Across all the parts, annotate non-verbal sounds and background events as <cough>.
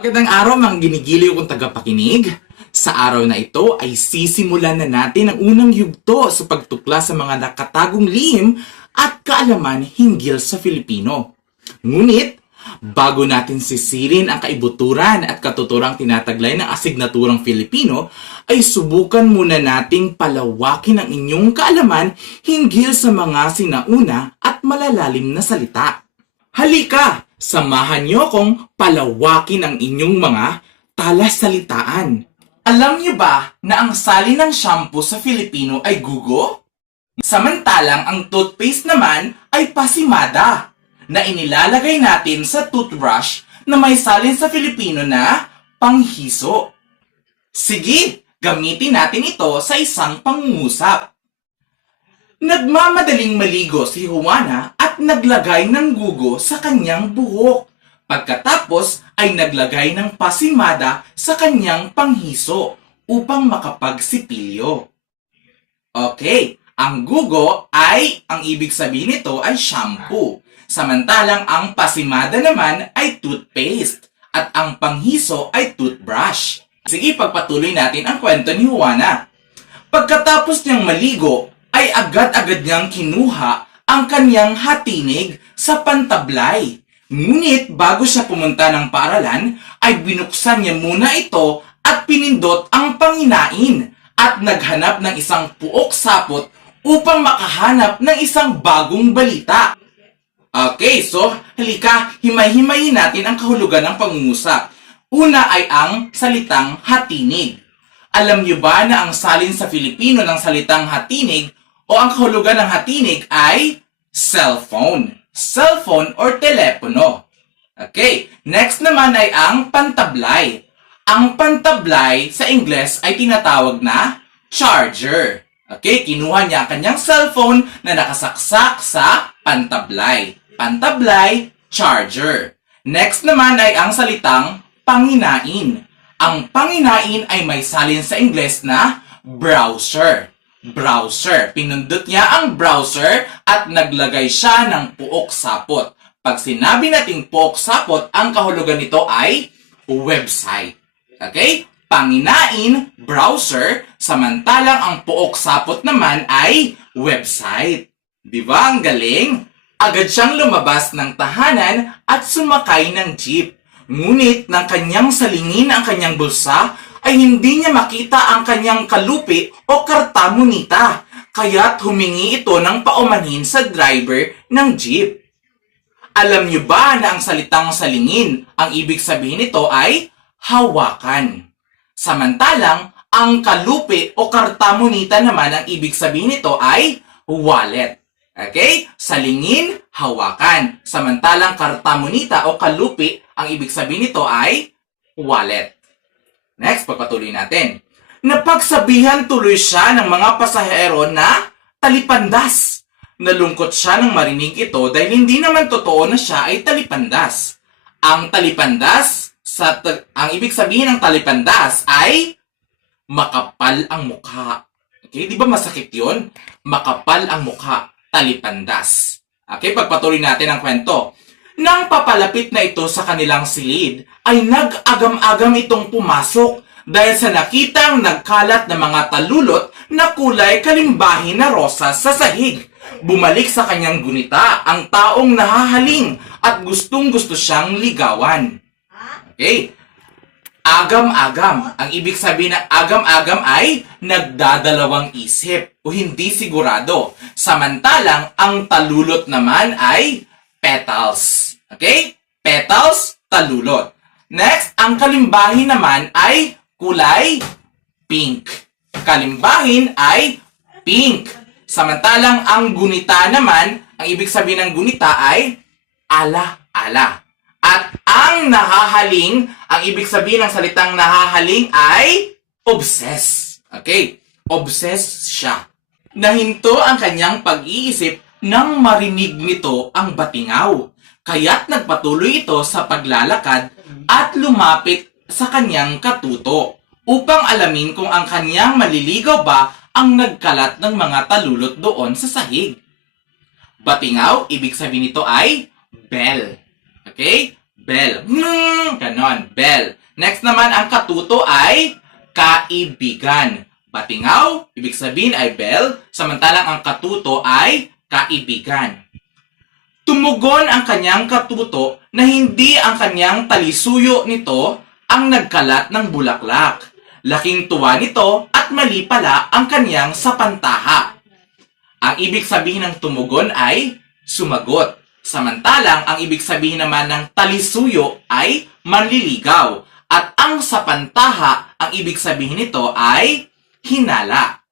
Magandang araw mga ginigiliw kong tagapakinig. Sa araw na ito ay sisimulan na natin ang unang yugto sa pagtukla sa mga nakatagong lihim at kaalaman hinggil sa Filipino. Ngunit, bago natin sisirin ang kaibuturan at katuturang tinataglay ng asignaturang Filipino, ay subukan muna nating palawakin ang inyong kaalaman hinggil sa mga sinauna at malalalim na salita. Halika, samahan niyo akong palawakin ang inyong mga talasalitaan. Alam niyo ba na ang sali ng shampoo sa Filipino ay gugo? Samantalang ang toothpaste naman ay pasimada na inilalagay natin sa toothbrush na may salin sa Filipino na panghiso. Sige, gamitin natin ito sa isang pangungusap. Nagmamadaling maligo si Juana at naglagay ng gugo sa kanyang buhok. Pagkatapos ay naglagay ng pasimada sa kanyang panghiso upang makapagsipilyo. Okay, ang gugo ay, ang ibig sabihin nito ay shampoo. Samantalang ang pasimada naman ay toothpaste at ang panghiso ay toothbrush. Sige, pagpatuloy natin ang kwento ni Juana. Pagkatapos niyang maligo, ay agad-agad niyang kinuha ang kanyang hatinig sa pantablay. Ngunit bago siya pumunta ng paaralan, ay binuksan niya muna ito at pinindot ang panginain at naghanap ng isang puok sapot upang makahanap ng isang bagong balita. Okay, so halika, himay-himayin natin ang kahulugan ng pangungusap. Una ay ang salitang hatinig. Alam niyo ba na ang salin sa Filipino ng salitang hatinig o ang kahulugan ng hatinig ay cellphone. Cellphone or telepono. Okay, next naman ay ang pantablay. Ang pantablay sa Ingles ay tinatawag na charger. Okay, kinuha niya ang kanyang cellphone na nakasaksak sa pantablay. Pantablay, charger. Next naman ay ang salitang panginain. Ang panginain ay may salin sa Ingles na browser. Browser. Pinundot niya ang browser at naglagay siya ng puok sapot. Pag sinabi nating puok sapot, ang kahulugan nito ay website. Okay? Panginain, browser, samantalang ang puok sapot naman ay website. Di ba ang galing? Agad siyang lumabas ng tahanan at sumakay ng jeep. Ngunit nang kanyang salingin ang kanyang bulsa, ay hindi niya makita ang kanyang kalupi o kartamonita. Kaya't humingi ito ng paumanhin sa driver ng jeep. Alam niyo ba na ang salitang salingin, ang ibig sabihin nito ay hawakan. Samantalang, ang kalupi o kartamonita naman ang ibig sabihin nito ay wallet. Okay? Salingin, hawakan. Samantalang kartamonita o kalupi, ang ibig sabihin nito ay wallet. Next, pagpatuloy natin. Napagsabihan tuloy siya ng mga pasahero na talipandas. Nalungkot siya nang marinig ito dahil hindi naman totoo na siya ay talipandas. Ang talipandas, sa ang ibig sabihin ng talipandas ay makapal ang mukha. Okay, di ba masakit yun? Makapal ang mukha, talipandas. Okay, pagpatuloy natin ang kwento. Nang papalapit na ito sa kanilang silid, ay nag-agam-agam itong pumasok dahil sa nakitang nagkalat na mga talulot na kulay kalimbahin na rosas sa sahig. Bumalik sa kanyang gunita ang taong nahahaling at gustong gusto siyang ligawan. Okay? Agam-agam. Ang ibig sabihin ng agam-agam ay nagdadalawang isip o hindi sigurado. Samantalang ang talulot naman ay petals. Okay? Petals, talulot. Next, ang kalimbahin naman ay kulay pink. Kalimbahin ay pink. Samantalang ang gunita naman, ang ibig sabihin ng gunita ay ala-ala. At ang nahahaling, ang ibig sabihin ng salitang nahahaling ay obsess. Okay? Obsess siya. Nahinto ang kanyang pag-iisip nang marinig nito ang batingaw. Kaya't nagpatuloy ito sa paglalakad at lumapit sa kanyang katuto upang alamin kung ang kanyang maliligaw ba ang nagkalat ng mga talulot doon sa sahig. Batingaw, ibig sabihin nito ay bell. Okay? bell. Hmm, ganon, bell. Next naman, ang katuto ay kaibigan. Batingaw, ibig sabihin ay bell, samantalang ang katuto ay kaibigan. Tumugon ang kanyang katuto na hindi ang kanyang talisuyo nito ang nagkalat ng bulaklak. Laking tuwa nito at mali pala ang kanyang sapantaha. Ang ibig sabihin ng tumugon ay sumagot. Samantalang ang ibig sabihin naman ng talisuyo ay manliligaw. At ang sapantaha, ang ibig sabihin nito ay hinala.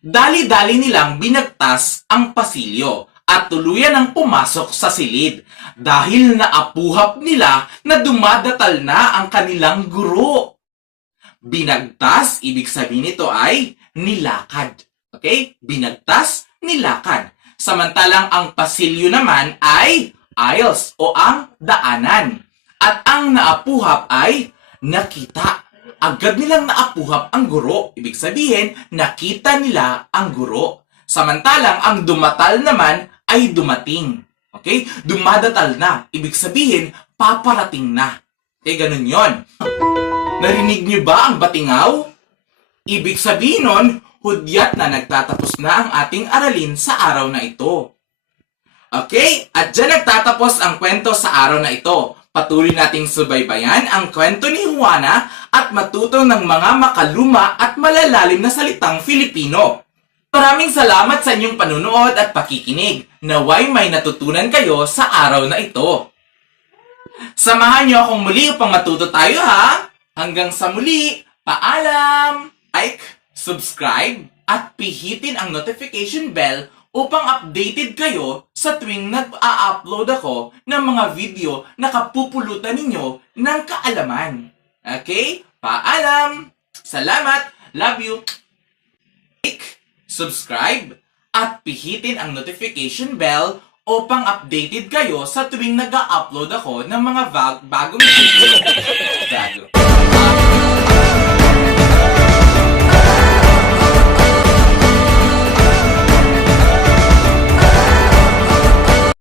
Dali-dali nilang binagtas ang pasilyo at tuluyan ang pumasok sa silid dahil naapuhap nila na dumadatal na ang kanilang guro. Binagtas, ibig sabihin nito ay nilakad. Okay? Binagtas, nilakad. Samantalang ang pasilyo naman ay aisles o ang daanan. At ang naapuhap ay nakita. Agad nilang naapuhap ang guro. Ibig sabihin, nakita nila ang guro. Samantalang ang dumatal naman ay dumating. Okay? Dumadatal na. Ibig sabihin, paparating na. Okay, ganun yon. <laughs> Narinig niyo ba ang batingaw? Ibig sabihin nun, hudyat na nagtatapos na ang ating aralin sa araw na ito. Okay? At dyan nagtatapos ang kwento sa araw na ito. Patuloy nating subaybayan ang kwento ni Juana at matuto ng mga makaluma at malalalim na salitang Filipino. Maraming salamat sa inyong panunood at pakikinig. Naway may natutunan kayo sa araw na ito. Samahan niyo akong muli upang matuto tayo ha. Hanggang sa muli, paalam! Like, subscribe, at pihitin ang notification bell upang updated kayo sa tuwing nag-a-upload ako ng mga video na kapupulutan ninyo ng kaalaman. Okay? Paalam! Salamat! Love you! Like, subscribe, at pihitin ang notification bell upang updated kayo sa tuwing nag-a-upload ako ng mga bag- bagong video. <laughs> Gago.